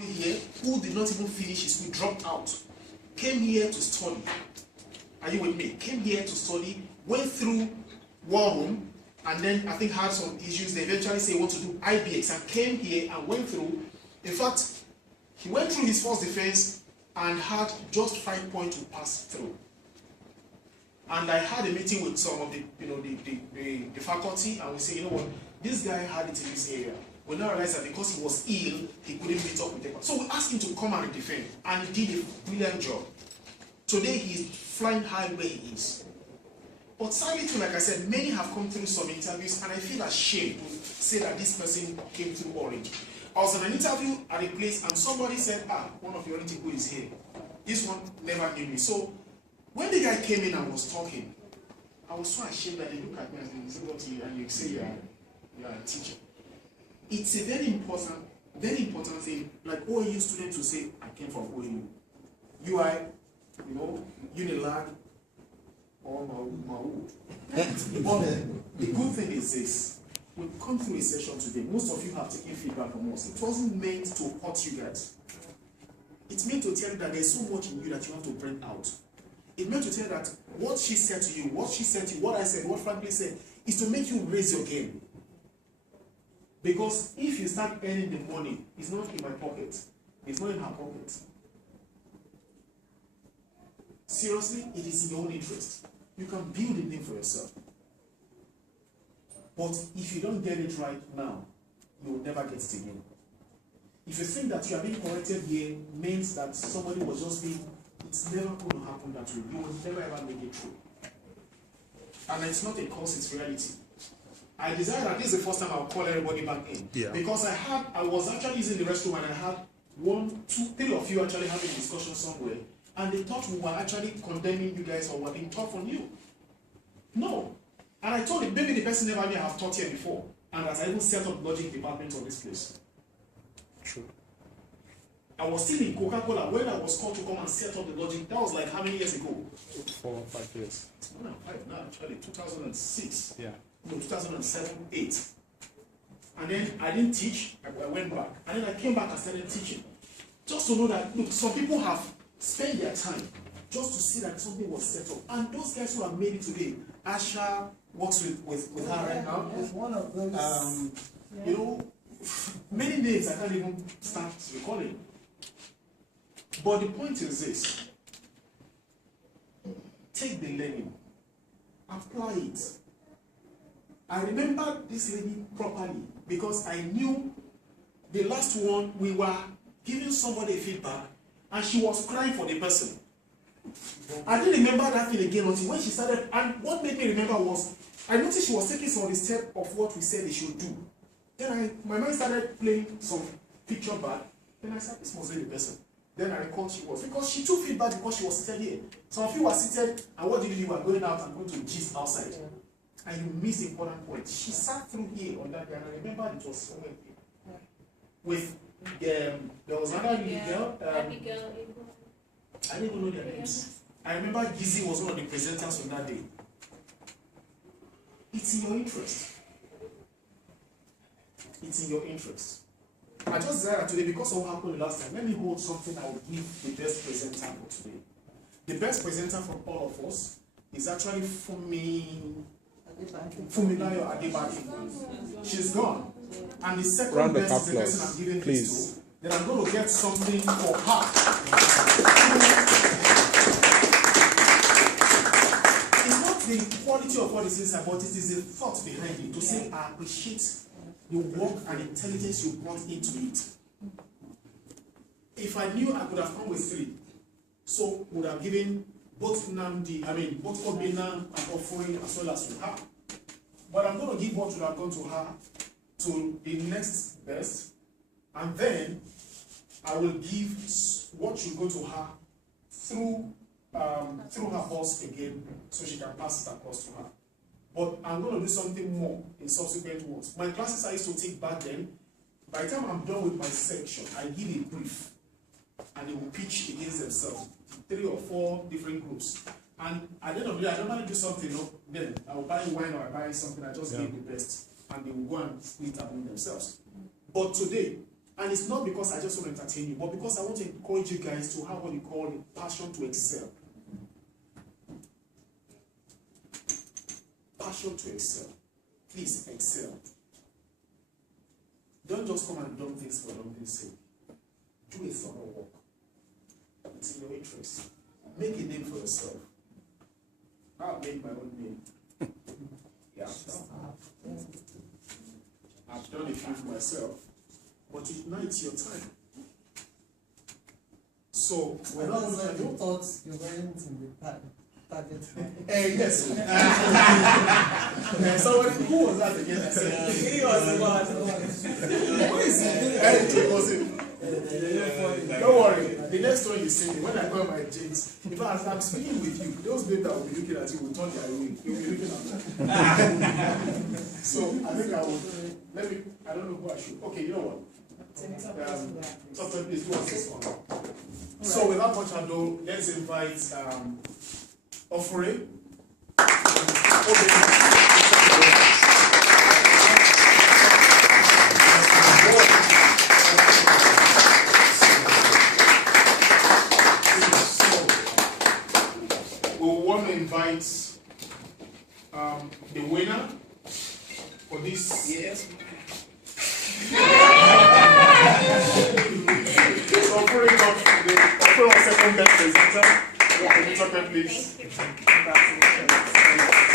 somebody here who did not even finish his school, dropped out, came here to study. Are you with me? Came here to study, went through war room, and then I think had some issues. They eventually say want to do IBX and came here and went through. In fact, he went through his first defense and had just 5 points to pass through. And I had a meeting with some of the faculty, and we say, you know what, this guy had it in this area. We now realize that because he was ill, he couldn't meet up with them. So we asked him to come and defend, and he did a brilliant job. Today he's flying high where he is. But sadly too, like I said, many have come through some interviews, and I feel ashamed to say that this person came through Orange. I was on an interview at a place, and somebody said, one of your own people is here. This one never knew me. So when the guy came in and was talking, I was so ashamed that they look at me and say, what you, and you say you are a teacher. It's a very important thing. Like OAU students will say, I came from OAU. UI, Unilag, or Mawood. But the good thing is this. We've come through a session today. Most of you have taken feedback from us. It wasn't meant to hurt you guys. It's meant to tell you that there's so much in you that you have to bring out. It meant to tell you that what she said to you, what she said to you, what I said, what Franklin said, is to make you raise your game. Because if you start earning the money, it's not in my pocket. It's not in her pocket. Seriously, it is in your own interest. You can build a name for yourself. But if you don't get it right now, you will never get it again. If you think that you are being corrected here means that somebody was just being, it's never going to happen that way. You will never ever make it true. And it's not a cause, it's reality. I desire that this is the first time I'll call everybody back in. Yeah. Because I was actually using the restroom and I had 1, 2, 3 of you actually having a discussion somewhere. And they thought we were actually condemning you guys or were being taught from you. No. And I told him, maybe the person never knew I have taught here before. And that I even set up logic department on this place. True. I was still in Coca-Cola when I was called to come and set up the logic. That was like how many years ago? 4 or 5 years. It's more than 5 now, actually. 2006. Yeah. No, 2007, 8. And then I didn't teach. I went back. And then I came back and started teaching. Just to know that, look, some people have spent their time just to see that something was set up. And those guys who have made it today, Asha works with her right now. One of those. Many names I can't even start recalling. But the point is this. Take the learning. Apply it. I remember this lady properly because I knew the last one we were giving somebody feedback and she was crying for the person. I didn't remember that thing again until when she started, and what made me remember was I noticed she was taking some of the step of what we said they should do. Then my mind started playing some picture back. Then I said, this must be the person. Then I recalled she was. Because she took feedback because she was seated here. Some of you were seated, and what did you do? You were going out and going to gist outside. And you missed important points. She sat through here on that day, and I remember it was somewhere here. With, there was another girl. I didn't even know their names. I remember Gizzy was one of the presenters on that day. It's in your interest. It's in your interest. I just said that today because of what happened last time. Let me hold something I will give the best presenter for today. The best presenter from all of us is actually Fumilayo Akinbanjo. She's gone. And the second best is the person I'm giving this to. Then I'm going to get something for her. It's not the quality of what is inside, but it is the thought behind it. To say, I appreciate the work and intelligence you brought into it. If I knew I could have come with 3, so would have given both both Obina and offering as well as to her. But I'm going to give what would have gone to her to the next best, and then I will give what should go to her through her boss again, so she can pass it across to her. But I'm going to do something more in subsequent words. My classes I used to take back then, by the time I'm done with my section, I give a brief, and they will pitch against themselves, 3 or 4 different groups. And at the end of the day, I don't want to do something, then I'll buy wine or I buy something, I just give the best, and they will go and split among themselves. But today, And it's not because I just want to entertain you, but because I want to encourage you guys to have what you call a passion to excel. Passion to excel. Please excel. Don't just come and dump things for dumping's sake. Do a thorough work. It's in your interest. Make a name for yourself. I've made my own name. Yeah. I've done a few for myself. But now it's your time. So, I thought you went in the target. Yes. Somebody, who was that again? I said, He was the one. Who is it? It was him. Don't worry. The next one you see me, when I wear my jeans, if I'm speaking with you, those people that will be looking at you will turn their way. You'll be looking at me. So, I think I will. I don't know who I should. Okay, you know what? Please do us this one. So without much ado, let's invite Ofure. We want to invite the winner for this. Yes. So offering our second best presenter. Please. Thank you. Congratulations.